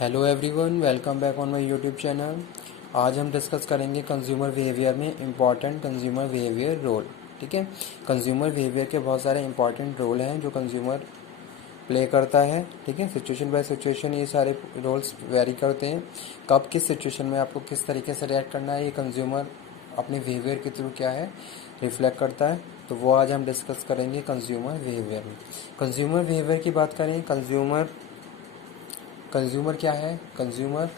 Hello everyone, welcome back on my YouTube channel. आज हम discuss करेंगे कंज्यूमर बिहेवियर में इम्पॉर्टेंट कंज्यूमर बिहेवियर रोल। ठीक है, कंज्यूमर बिहेवियर के बहुत सारे इंपॉर्टेंट रोल हैं जो कंज्यूमर प्ले करता है। ठीक है, सिचुएशन बाय सिचुएशन ये सारे रोल्स वेरी करते हैं। कब किस सिचुएशन में आपको किस तरीके से रिएक्ट करना है, ये कंज्यूमर अपने बिहेवियर के थ्रू क्या है रिफ्लेक्ट करता है। तो वो आज हम डिस्कस करेंगे कंज्यूमर बिहेवियर में। कंज्यूमर बिहेवियर की बात करें, कंज्यूमर कंज्यूमर क्या है, कंज्यूमर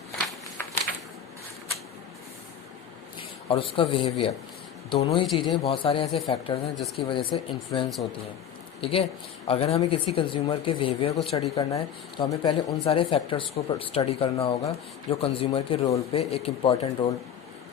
और उसका बिहेवियर, दोनों ही चीज़ें बहुत सारे ऐसे फैक्टर्स हैं जिसकी वजह से इन्फ्लुएंस होती हैं। ठीक है, अगर हमें किसी कंज्यूमर के बिहेवियर को स्टडी करना है तो हमें पहले उन सारे फैक्टर्स को स्टडी करना होगा जो कंज्यूमर के रोल पे एक इम्पॉर्टेंट रोल,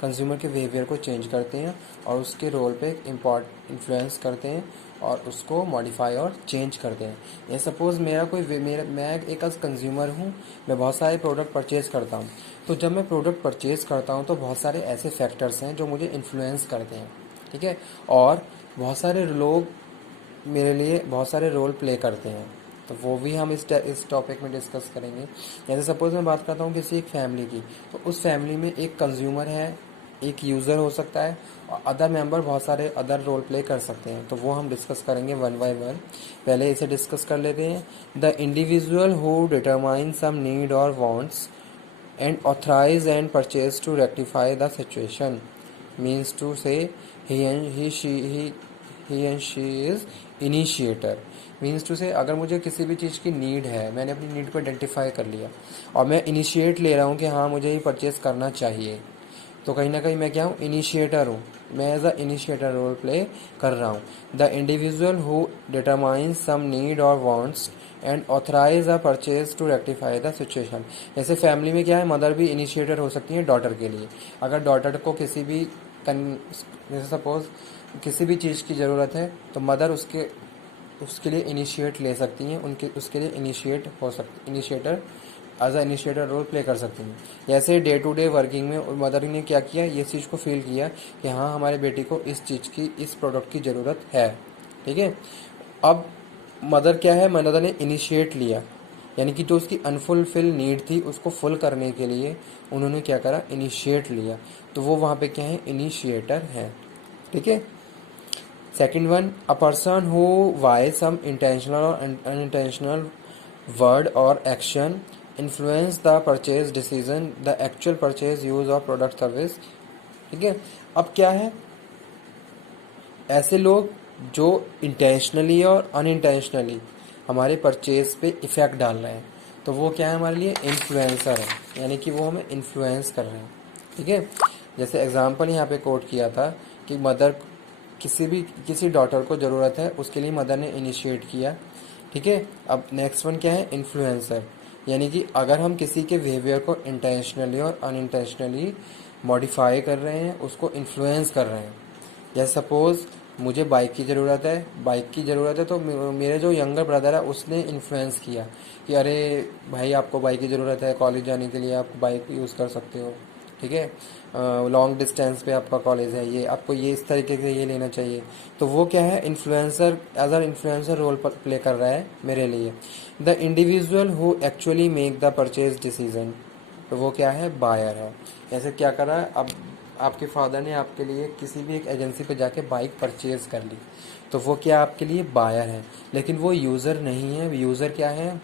कंज्यूमर के बिहेवियर को चेंज करते हैं और उसके रोल पे इन्फ्लुएंस करते हैं और उसको मॉडिफाई और चेंज करते हैं। ये सपोज़ मैं एक कंज्यूमर हूँ, मैं बहुत सारे प्रोडक्ट परचेज़ करता हूँ। तो जब मैं प्रोडक्ट परचेज़ करता हूँ तो बहुत सारे ऐसे फैक्टर्स हैं जो मुझे इन्फ्लुएंस करते हैं। ठीक है, और बहुत सारे लोग मेरे लिए बहुत सारे रोल प्ले करते हैं। तो वो भी हम इस टॉपिक में डिस्कस करेंगे। जैसे सपोज़ मैं बात करता हूँ किसी एक फैमिली की, तो उस फैमिली में एक कंज्यूमर है, एक यूज़र हो सकता है और अदर मेंबर बहुत सारे अदर रोल प्ले कर सकते हैं। तो वो हम डिस्कस करेंगे वन बाय वन। पहले इसे डिस्कस कर लेते हैं। The individual who determine some need और wants and authorize and purchase to rectify the situation, means to say he and she is initiator। Means to say अगर मुझे किसी भी चीज़ की नीड है, मैंने अपनी नीड को आइडेंटिफाई कर लिया और मैं इनिशिएट ले रहा हूँ कि हाँ मुझे ये परचेज़ करना चाहिए, तो कहीं ना कहीं मैं क्या हूँ, इनिशिएटर हूँ। मैं as a initiator role play कर रहा हूँ। The individual who determines some need और wants and authorise a purchase to rectify the situation. जैसे फैमिली में क्या है, मदर भी इनिशिएटर हो सकती है डॉटर के लिए। अगर डॉटर को किसी भी जैसे सपोज किसी भी चीज़ की ज़रूरत है तो मदर उसके लिए इनिशिएट ले सकती हैं, उनके उसके लिए initiator as a initiator role play कर सकती हैं। जैसे डे टू डे वर्किंग में मदर ने क्या किया, ये चीज़ को फील किया कि हाँ हमारे बेटी को इस चीज़ की, इस प्रोडक्ट की ज़रूरत है। ठीक है, अब मदर क्या है, मदर ने इनिशिएट लिया, यानी कि जो उसकी अनफुलफिल नीड थी उसको फुल करने के लिए उन्होंने क्या करा, इनिशिएट लिया। तो वो वहाँ पे क्या है, इनिशिएटर है। ठीक है, second one, a person who by some intentional और unintentional word or action influence the purchase decision, the actual purchase use of product service। ठीक है, अब क्या है, ऐसे लोग जो इंटेंशनली और अनइंटेंशनली हमारे परचेज पे इफेक्ट डाल रहे हैं, तो वो क्या है, हमारे लिए इन्फ्लुएंसर है, यानी कि वो हमें इन्फ्लुएंस कर रहे हैं। ठीक है, जैसे एग्जांपल यहाँ पे कोट किया था कि मदर किसी डॉटर को ज़रूरत है, उसके लिए मदर ने इनिशिएट किया। ठीक है, अब नेक्स्ट वन क्या है, इन्फ्लुएंसर, यानी कि अगर हम किसी के बिहेवियर को इंटेंशनली और अनइंटेंशनली मॉडिफाई कर रहे हैं, उसको इन्फ्लुएंस कर रहे हैं। जैसे सपोज़ मुझे बाइक की ज़रूरत है तो मेरे जो यंगर ब्रदर है उसने इन्फ्लुएंस किया कि अरे भाई आपको बाइक की ज़रूरत है, कॉलेज जाने के लिए आप बाइक यूज़ कर सकते हो। ठीक है, लॉन्ग डिस्टेंस पे आपका कॉलेज है, ये आपको ये इस तरीके से ये लेना चाहिए। तो वो क्या है, influencer, as a influencer role play कर रहा है मेरे लिए। The individual who actually make the purchase decision, तो वो क्या है, बायर है। ऐसे क्या करा, अब आपके फादर ने आपके लिए किसी भी एक एजेंसी पे जाके बाइक परचेज कर ली, तो वो क्या आपके लिए बायर है, लेकिन वो यूज़र नहीं है। यूज़र क्या है,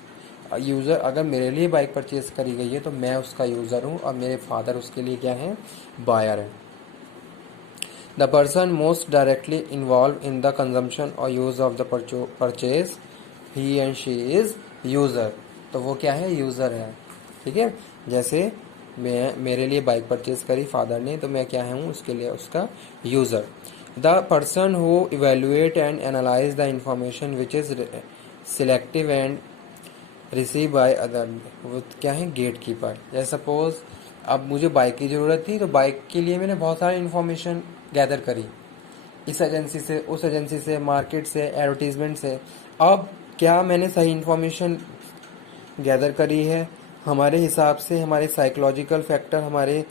यूज़र अगर मेरे लिए बाइक परचेज करी गई है तो मैं उसका यूज़र हूँ और मेरे फादर उसके लिए क्या है, बायर है। The person most directly involve in the consumption और use of the purchase, he and she is user, तो वो क्या है, यूज़र है। ठीक है, जैसे मेरे लिए बाइक परचेज करी फादर ने, तो मैं क्या हूँ, उसके लिए उसका user. The person who evaluate and analyse the information which is selective and receive by other, वो क्या है, गेट कीपर। जैसे सपोज अब मुझे बाइक की ज़रूरत थी तो बाइक के लिए मैंने बहुत सारी इन्फॉर्मेशन गैदर करी, इस एजेंसी से, उस एजेंसी से, मार्केट से, एडवर्टीजमेंट से। अब क्या मैंने सही इन्फॉर्मेशन गैदर करी है, हमारे हिसाब से हमारे साइकोलॉजिकल फैक्टर, हमारे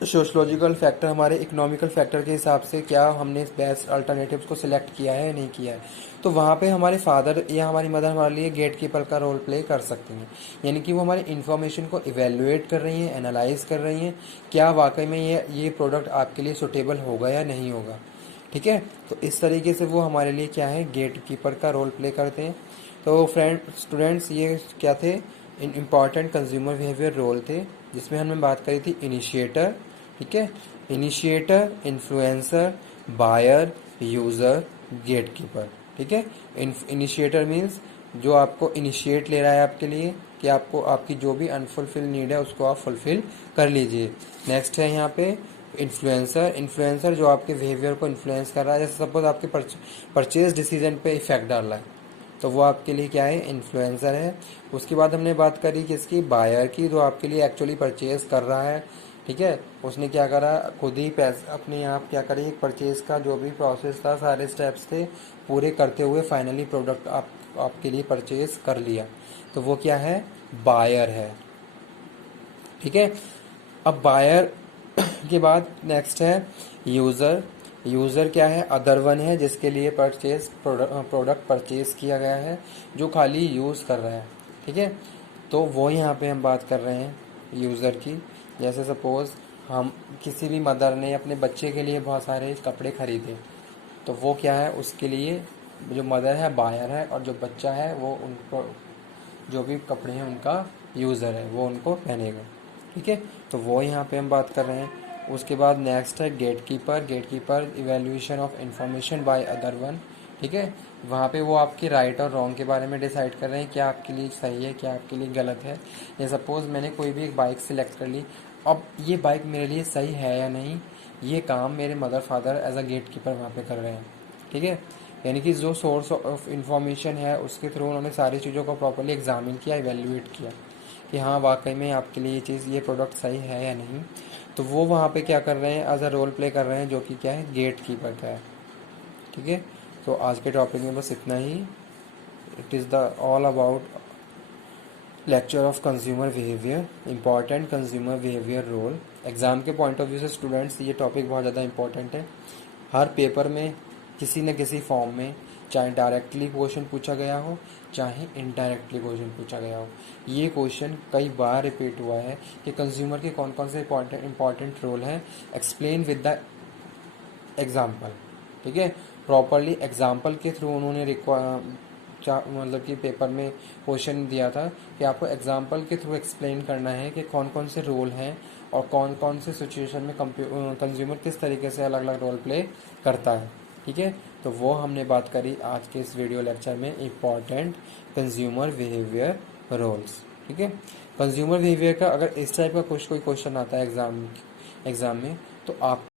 सोशलॉजिकल फैक्टर हमारे इकोनॉमिकल फैक्टर के हिसाब से क्या हमने बेस्ट अल्टरनेटिव्स को सिलेक्ट किया है या नहीं किया है, तो वहाँ पे हमारे फादर या हमारी मदर हमारे लिए गेट कीपर का रोल प्ले कर सकती हैं। यानी कि वो हमारी इन्फॉर्मेशन को इवेल्युएट कर रही हैं, एनालाइज कर रही हैं, क्या वाकई में ये प्रोडक्ट आपके लिए सुटेबल होगा या नहीं होगा। ठीक है, तो इस तरीके से वो हमारे लिए क्या है, गेट कीपर का रोल प्ले करते हैं। तो फ्रेंड स्टूडेंट्स, ये क्या थे, इम्पॉर्टेंट कंज्यूमर बिहेवियर रोल थे, जिसमें हमने बात करी थी इनिशिएटर। ठीक है, initiator, influencer, buyer, user, gatekeeper. ठीक है, इनिशिएटर मीन्स जो आपको इनिशिएट ले रहा है आपके लिए कि आपको आपकी जो भी अनफुलफिल नीड है उसको आप फुलफिल कर लीजिए। नेक्स्ट है यहाँ पे इन्फ्लुएंसर। इन्फ्लुएंसर जो आपके बिहेवियर को इन्फ्लुएंस कर रहा है, जैसे सपोज आपके परचेज डिसीजन पे इफेक्ट डाल रहा है, तो वो आपके लिए क्या है, इन्फ्लुएंसर है। उसके बाद हमने बात करी किसकी, बायर की, जो आपके लिए एक्चुअली परचेज कर रहा है। ठीक है, उसने क्या करा, खुद ही पैसे अपने आप क्या करी, एक परचेज का जो भी प्रोसेस था, सारे स्टेप्स थे पूरे करते हुए फाइनली प्रोडक्ट आपके लिए परचेज कर लिया, तो वो क्या है, बायर है। ठीक है, अब बायर के बाद नेक्स्ट है यूज़र। यूज़र क्या है, अदर वन है जिसके लिए प्रोडक्ट परचेज किया गया है, जो खाली यूज़ कर रहा है। ठीक है, तो वो यहाँ पे हम बात कर रहे हैं यूज़र की। जैसे सपोज़ हम किसी भी मदर ने अपने बच्चे के लिए बहुत सारे कपड़े खरीदे, तो वो क्या है, उसके लिए जो मदर है बायर है, और जो बच्चा है वो उनको जो भी कपड़े हैं उनका यूज़र है, वो उनको पहनेगा। ठीक है, तो वो यहाँ पे हम बात कर रहे हैं। उसके बाद नेक्स्ट है gatekeeper. Gatekeeper, evaluation of information by other one. ठीक है, वहाँ पे वो आपके राइट और रॉन्ग के बारे में डिसाइड कर रहे हैं, क्या आपके लिए सही है, क्या आपके लिए गलत है। या सपोज़ मैंने कोई भी एक बाइक सिलेक्ट कर ली, अब ये बाइक मेरे लिए सही है या नहीं, ये काम मेरे mother father as a gatekeeper वहाँ पे कर रहे हैं। ठीक है, यानी कि जो सोर्स ऑफ इंफॉर्मेशन है उसके थ्रू उन्होंने सारी चीज़ों को प्रॉपर्ली एग्जामिन किया, इवेल्युएट किया कि हाँ वाकई में आपके लिए ये चीज़, ये प्रोडक्ट सही है या नहीं। तो वो वहाँ पे क्या कर रहे हैं, एज अ रोल प्ले कर रहे हैं, जो कि क्या है, गेट कीपर का है। ठीक है, तो आज के टॉपिक में बस इतना ही। It is the all about lecture of consumer behaviour, important consumer behaviour role. Exam के पॉइंट ऑफ व्यू से स्टूडेंट्स ये टॉपिक बहुत ज़्यादा इंपॉर्टेंट है। हर पेपर में किसी न किसी फॉर्म में, चाहे डायरेक्टली क्वेश्चन पूछा गया हो, चाहे इनडायरेक्टली क्वेश्चन पूछा गया हो, ये क्वेश्चन कई बार रिपीट हुआ है कि कंज्यूमर के कौन कौन से इंपॉर्टेंट रोल हैं, एक्सप्लेन विद द एग्जाम्पल। ठीक है, प्रॉपरली एग्जाम्पल के थ्रू उन्होंने मतलब कि पेपर में क्वेश्चन दिया था कि आपको एग्जाम्पल के थ्रू एक्सप्लेन करना है कि कौन कौन से रोल हैं और कौन कौन से सिचुएशन में कंज्यूमर किस तरीके से अलग अलग रोल प्ले करता है। ठीक है, तो वो हमने बात करी आज के इस वीडियो लेक्चर में, इम्पॉर्टेंट कंज्यूमर बिहेवियर रोल्स। ठीक है, कंज्यूमर बिहेवियर का अगर इस टाइप का कुछ कोई क्वेश्चन आता है एग्जाम में, तो आप